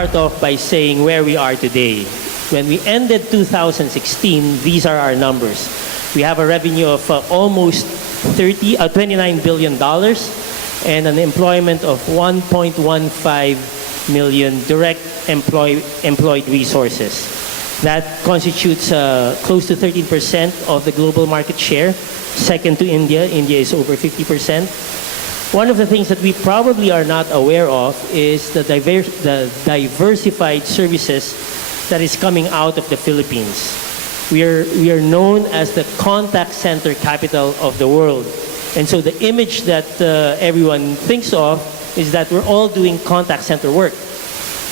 start off by saying where we are today. When we ended 2016, these are our numbers. We have a revenue of almost $29 billion and an employment of 1.15 million direct employed resources. That constitutes close to 13% of the global market share. Second to India. India is over 50%. One of the things that we probably are not aware of is the diversified services that is coming out of the Philippines. We are known as the contact center capital of the world. And so the image that everyone thinks of is that we're all doing contact center work.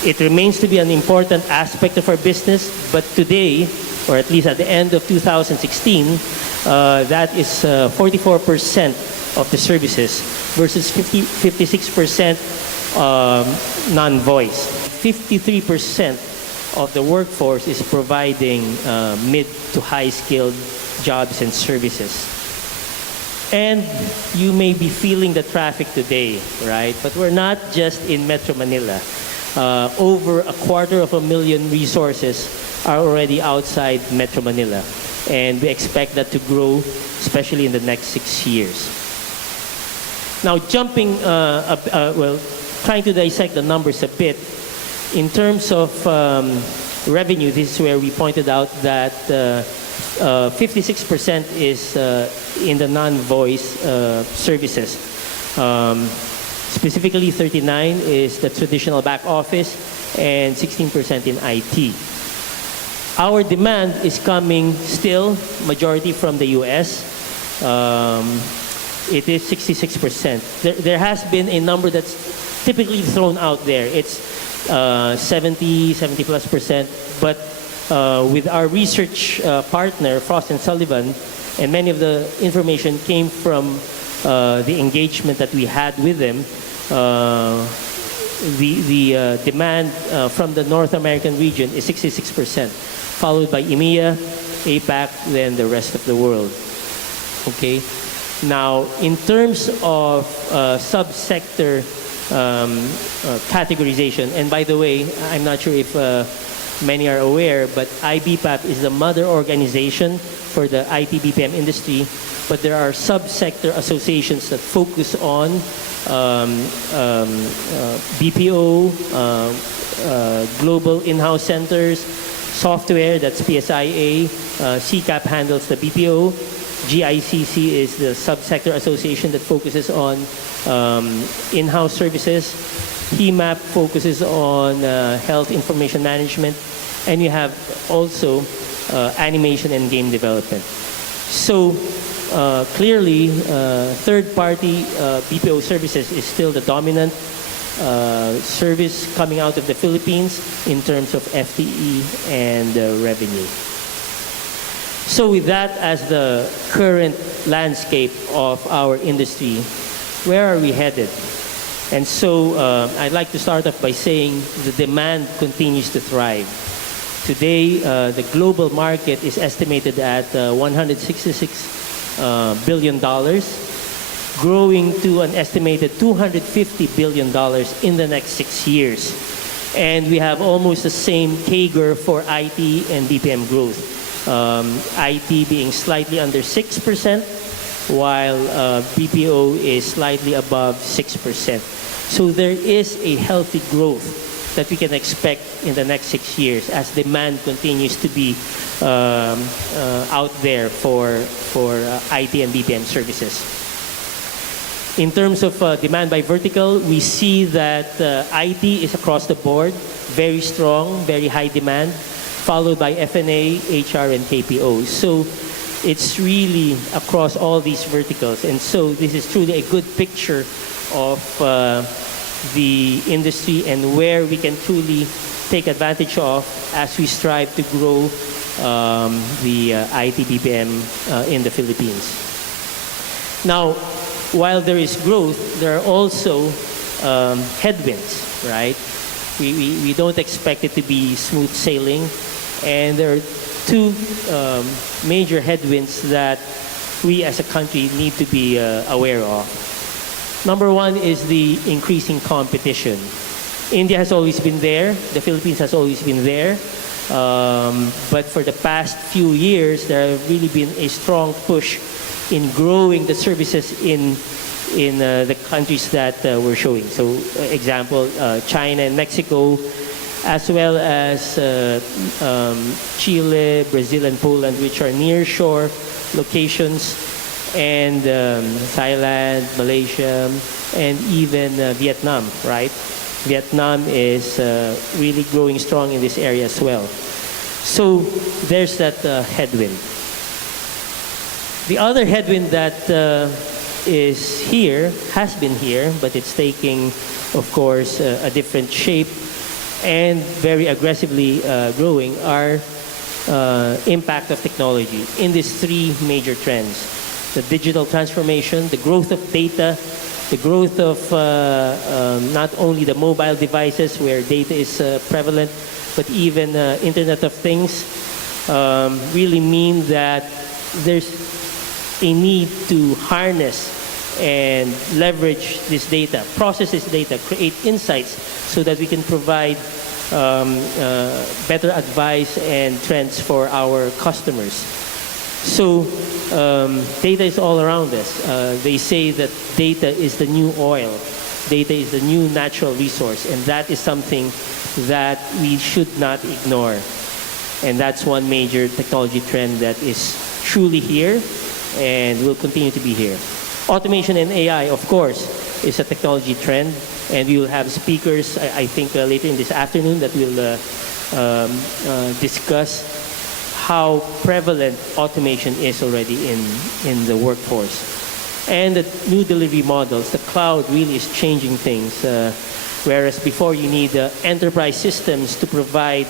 It remains to be an important aspect of our business, but today, or at least at the end of 2016, that is 44% of the services versus 56% non-voice. 53% of the workforce is providing mid to high skilled jobs and services. And you may be feeling the traffic today, right? But we're not just in Metro Manila. Over 250,000 resources are already outside Metro Manila. And we expect that to grow, especially in the next 6 years. Now, trying to dissect the numbers a bit, in terms of revenue, this is where we pointed out that 56% is in the non-voice services. Specifically, 39% is the traditional back office and 16% in IT. Our demand is coming still, majority from the US. It is 66%. There has been a number that's typically thrown out there. It's 70+%. But with our research partner, Frost & Sullivan, and many of the information came from the engagement that we had with them, the demand from the North American region is 66%, followed by EMEA, APAC, then the rest of the world. Okay. Now, in terms of subsector categorization, and by the way, I'm not sure if many are aware, but IBPAP is the mother organization for the IT-BPM industry, but there are subsector associations that focus on BPO, global in-house centers, software, that's PSIA, CCAP handles the BPO, GICC is the subsector association that focuses on in-house services, HEMAP focuses on health information management, and you have also animation and game development. So clearly, third-party BPO services is still the dominant service coming out of the Philippines in terms of FTE and revenue. So with that as the current landscape of our industry, where are we headed? And so I'd like to start off by saying the demand continues to thrive. Today, the global market is estimated at $166 billion, growing to an estimated $250 billion in the next 6 years. And we have almost the same CAGR for IT and BPM growth. IT being slightly under 6%, while BPO is slightly above 6%. So there is a healthy growth that we can expect in the next 6 years as demand continues to be out there for IT and BPM services. In terms of demand by vertical, we see that IT is across the board, very strong, very high demand, followed by F&A, HR, and KPO. So it's really across all these verticals. And so this is truly a good picture of the industry and where we can truly take advantage of as we strive to grow the IT-BPM in the Philippines. Now, while there is growth, there are also headwinds, right? We don't expect it to be smooth sailing. And there are two major headwinds that we as a country need to be aware of. Number one is the increasing competition. India has always been there. The Philippines has always been there. But for the past few years, there have really been a strong push in growing the services in the countries that we're showing. So, example, China and Mexico, as well as Chile, Brazil, and Poland, which are near-shore locations, and Thailand, Malaysia, and even Vietnam, right? Vietnam is really growing strong in this area as well. So there's that headwind. The other headwind that is here, has been here, but it's taking, of course, a different shape and very aggressively growing, are impact of technology in these three major trends. The digital transformation, the growth of data, the growth of not only the mobile devices where data is prevalent, but even Internet of Things, really mean that there's a need to harness and leverage this data, process this data, create insights so that we can provide better advice and trends for our customers. So data is all around us. They say that data is the new oil. Data is the new natural resource, and that is something that we should not ignore. And that's one major technology trend that is truly here and will continue to be here. Automation and AI, of course, is a technology trend, and we will have speakers, I think, later in this afternoon that will discuss how prevalent automation is already in the workforce. And the new delivery models, the cloud really is changing things. Whereas before you need enterprise systems to provide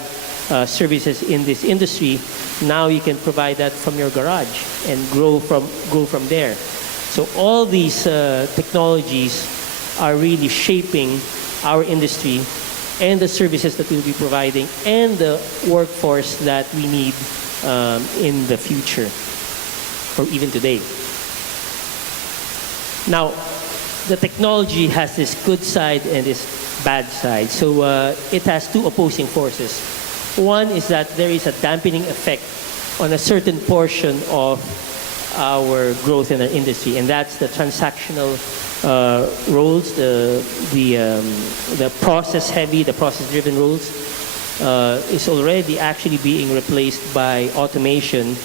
services in this industry, now you can provide that from your garage and grow from there. So all these technologies are really shaping our industry and the services that we'll be providing and the workforce that we need in the future or even today. Now, the technology has this good side and this bad side. So it has two opposing forces. One is that there is a dampening effect on a certain portion of our growth in our industry, and that's the transactional roles, the process-heavy, the process-driven roles is already actually being replaced by automation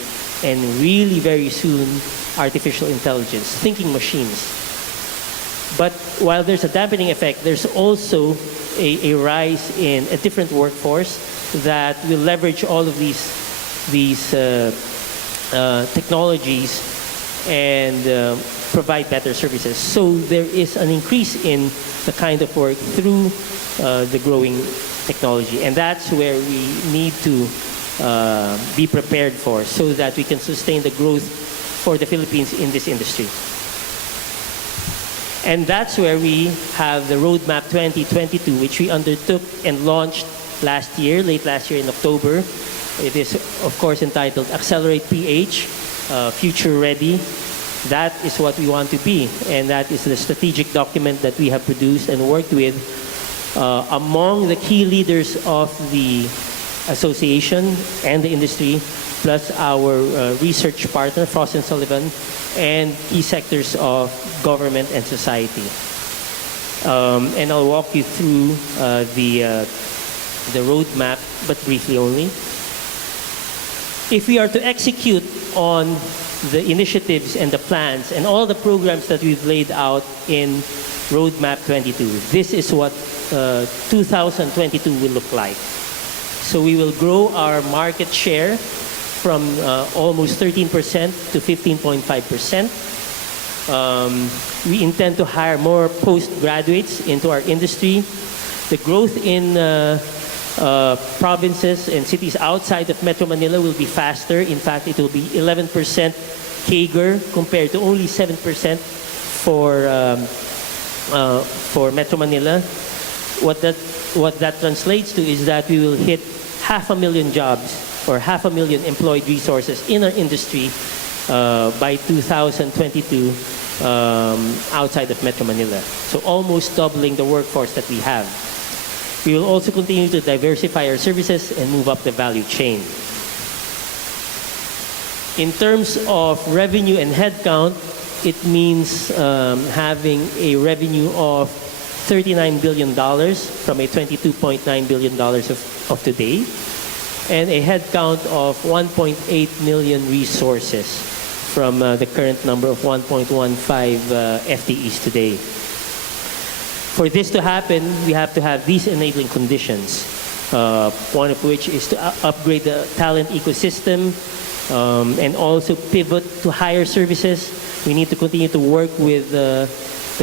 and really very soon artificial intelligence, thinking machines. But while there's a dampening effect, there's also a rise in a different workforce that will leverage all of these technologies and provide better services. So there is an increase in the kind of work through the growing technology. And that's where we need to be prepared for so that we can sustain the growth for the Philippines in this industry. And that's where we have the Roadmap 2022, which we undertook and launched last year, late last year in October. It is, of course, entitled Accelerate PH, Future Ready. That is what we want to be, and that is the strategic document that we have produced and worked with among the key leaders of the association and the industry, plus our research partner, Frost & Sullivan, and key sectors of government and society. And I'll walk you through the roadmap, but briefly only. If we are to execute on the initiatives and the plans and all the programs that we've laid out in Roadmap 22, this is what 2022 will look like. So we will grow our market share from almost 13% to 15.5%. We intend to hire more postgraduates into our industry. The growth in provinces and cities outside of Metro Manila will be faster. In fact, it will be 11% CAGR compared to only 7% for Metro Manila. What that translates to is that we will hit 500,000 jobs or 500,000 employed resources in our industry by 2022 outside of Metro Manila. So almost doubling the workforce that we have. We will also continue to diversify our services and move up the value chain. In terms of revenue and headcount, it means having a revenue of $39 billion from a $22.9 billion of today, and a headcount of 1.8 million resources from the current number of 1.15 FTEs today. For this to happen, we have to have these enabling conditions, one of which is to upgrade the talent ecosystem and also pivot to higher services. We need to continue to work with the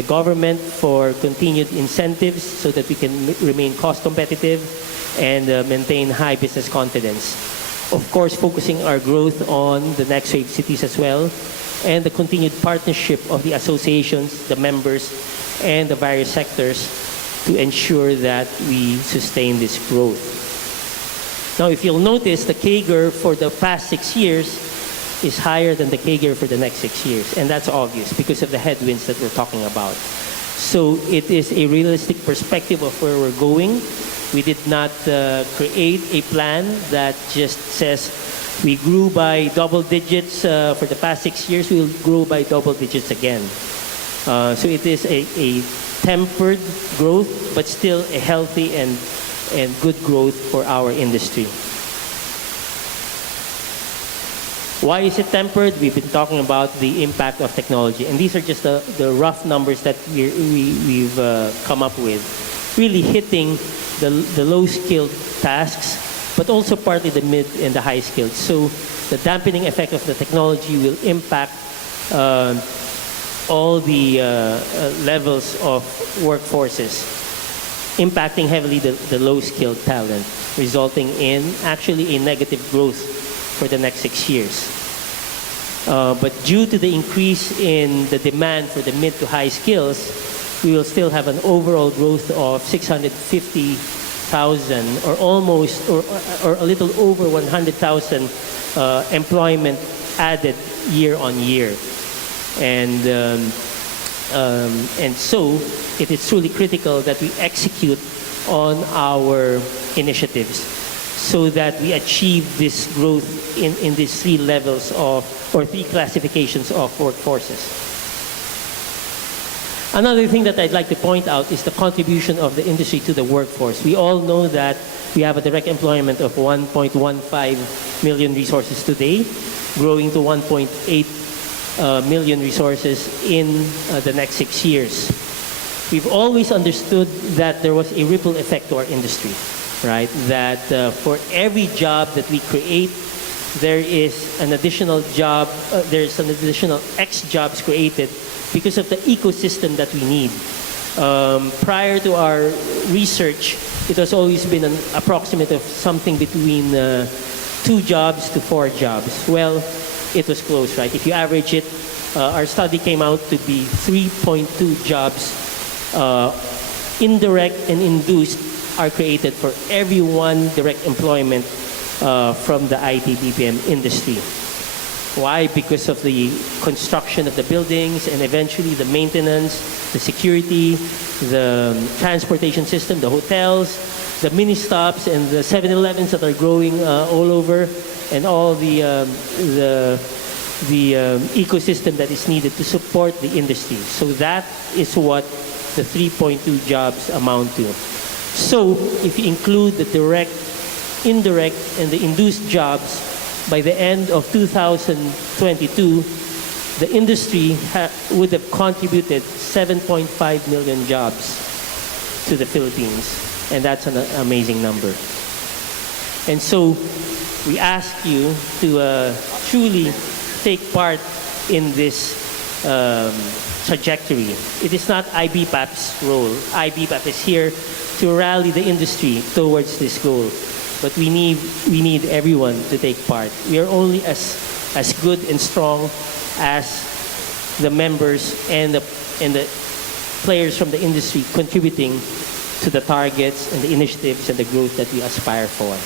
government for continued incentives so that we can remain cost competitive and maintain high business confidence. Of course, focusing our growth on the next wave cities as well, and the continued partnership of the associations, the members, and the various sectors to ensure that we sustain this growth. Now, if you'll notice, the CAGR for the past 6 years is higher than the CAGR for the next 6 years, and that's obvious because of the headwinds that we're talking about. So it is a realistic perspective of where we're going. We did not create a plan that just says we grew by double digits for the past 6 years, we'll grow by double digits again. So it is a tempered growth, but still a healthy and good growth for our industry. Why is it tempered? We've been talking about the impact of technology, and these are just the rough numbers that we've come up with, really hitting the low-skilled tasks, but also partly the mid and the high-skilled. So the dampening effect of the technology will impact all the levels of workforces, impacting heavily the low-skilled talent, resulting in actually a negative growth for the next 6 years. But due to the increase in the demand for the mid to high skills, we will still have an overall growth of 650,000 or almost, or a little over 100,000 employment added year on year. And so it is truly critical that we execute on our initiatives so that we achieve this growth in these three levels of, or three classifications of workforces. Another thing that I'd like to point out is the contribution of the industry to the workforce. We all know that we have a direct employment of 1.15 million resources today, growing to 1.8 million resources in the next 6 years. We've always understood that there was a ripple effect to our industry, right? That for every job that we create, there is an additional job, there's an additional X jobs created because of the ecosystem that we need. Prior to our research, it has always been an approximate of something between 2 jobs to 4 jobs. Well, it was close, right? If you average it, our study came out to be 3.2 jobs, indirect and induced, are created for every one direct employment from the IT-BPM industry. Why? Because of the construction of the buildings and eventually the maintenance, the security, the transportation system, the hotels, the mini stops, and the 7-Elevens that are growing all over, and all the ecosystem that is needed to support the industry. So that is what the 3.2 jobs amount to. So if you include the direct, indirect, and the induced jobs, by the end of 2022, the industry would have contributed 7.5 million jobs to the Philippines, and that's an amazing number. And so we ask you to truly take part in this trajectory. It is not IBPAP's role. IBPAP is here to rally the industry towards this goal. But we need everyone to take part. We are only as good and strong as the members and the players from the industry contributing to the targets and the initiatives and the growth that we aspire for.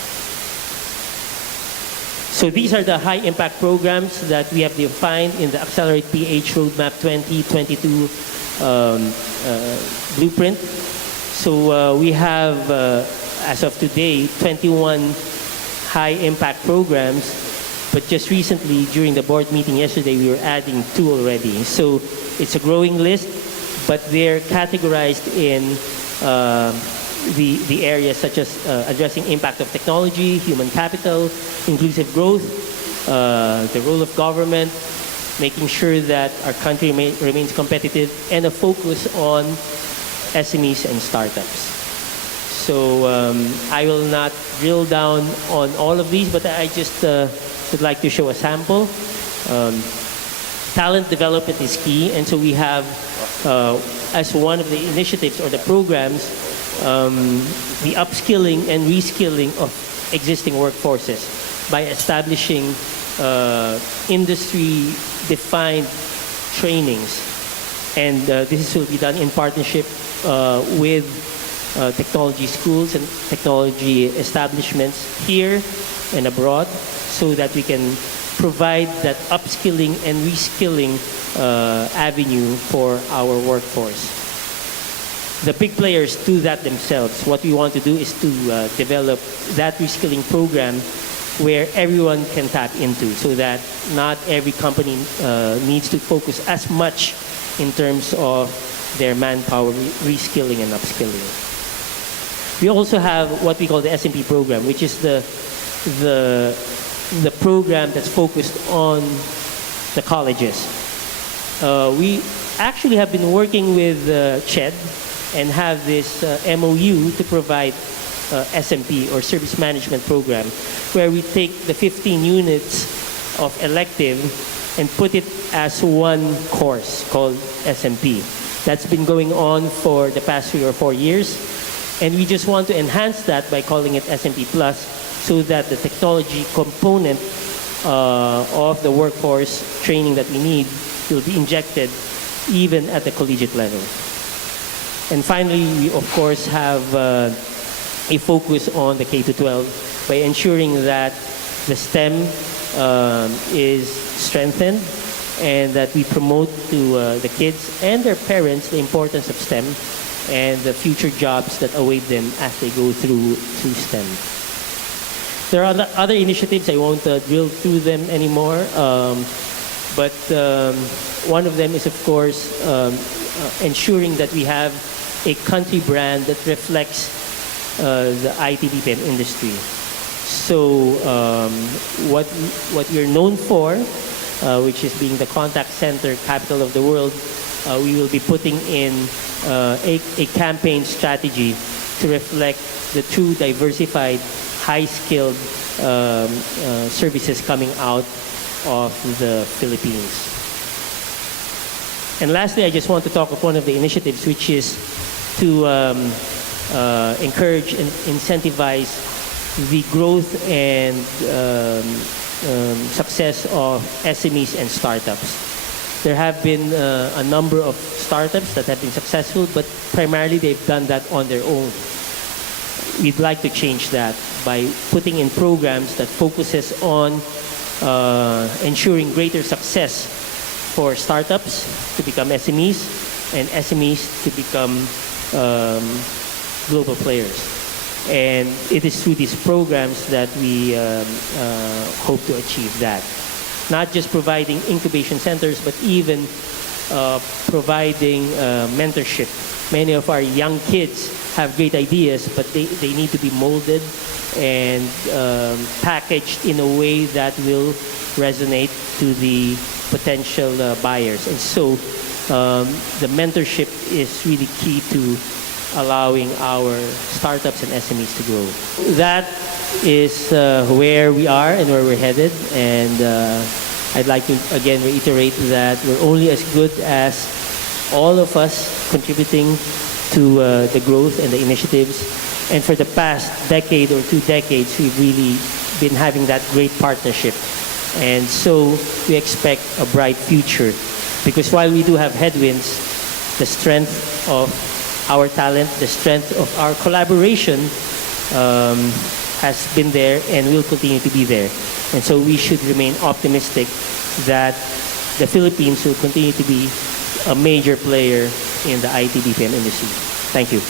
So these are the high impact programs that we have defined in the Accelerate PH Roadmap 2022 blueprint. So we have, as of today, 21 high-impact programs, but just recently, during the board meeting yesterday, we were adding 2 already. So it's a growing list, but they're categorized in the areas such as addressing impact of technology, human capital, inclusive growth, the role of government, making sure that our country remains competitive, and a focus on SMEs and startups. So I will not drill down on all of these, but I just would like to show a sample. Talent development is key, and so we have, as one of the initiatives or the programs, the upskilling and reskilling of existing workforces by establishing industry-defined trainings. And this will be done in partnership with technology schools and technology establishments here and abroad, so that we can provide that upskilling and reskilling avenue for our workforce. The big players do that themselves. What we want to do is to develop that reskilling program where everyone can tap into, so that not every company needs to focus as much in terms of their manpower reskilling and upskilling. We also have what we call the Smp Program, which is the program that's focused on the colleges. We actually have been working with CHED and have this MOU to provide SMP, or Service Management Program, where we take the 15 units of elective and put it as one course called SMP. That's been going on for the past 3 or 4 years, and we just want to enhance that by calling it SMP Plus, so that the technology component of the workforce training that we need will be injected even at the collegiate level. And finally, we of course have a focus on the K-12 by ensuring that the STEM is strengthened, and that we promote to the kids and their parents the importance of STEM and the future jobs that await them as they go through STEM. There are other initiatives. I won't drill through them anymore, but one of them is, of course, ensuring that we have a country brand that reflects the IT-BPM industry. So what we're known for, which is being the contact center capital of the world, we will be putting in a campaign strategy to reflect the true diversified, high-skilled services coming out of the Philippines. And lastly, I just want to talk of one of the initiatives, which is to encourage and incentivize the growth and success of SMEs and startups. There have been a number of startups that have been successful, but primarily they've done that on their own. We'd like to change that by putting in programs that focuses on ensuring greater success for startups to become SMEs, and SMEs to become global players. And it is through these programs that we hope to achieve that. Not just providing incubation centers, but even providing mentorship. Many of our young kids have great ideas, but they need to be molded and packaged in a way that will resonate to the potential buyers. And so the mentorship is really key to allowing our startups and SMEs to grow. That is where we are and where we're headed. And I'd like to again reiterate that we're only as good as all of us contributing to the growth and the initiatives. And for the past decade or 2 decades, we've really been having that great partnership. And so we expect a bright future, because while we do have headwinds, the strength of our talent, the strength of our collaboration has been there and will continue to be there. And so we should remain optimistic that the Philippines will continue to be a major player in the IT-BPM industry. Thank you.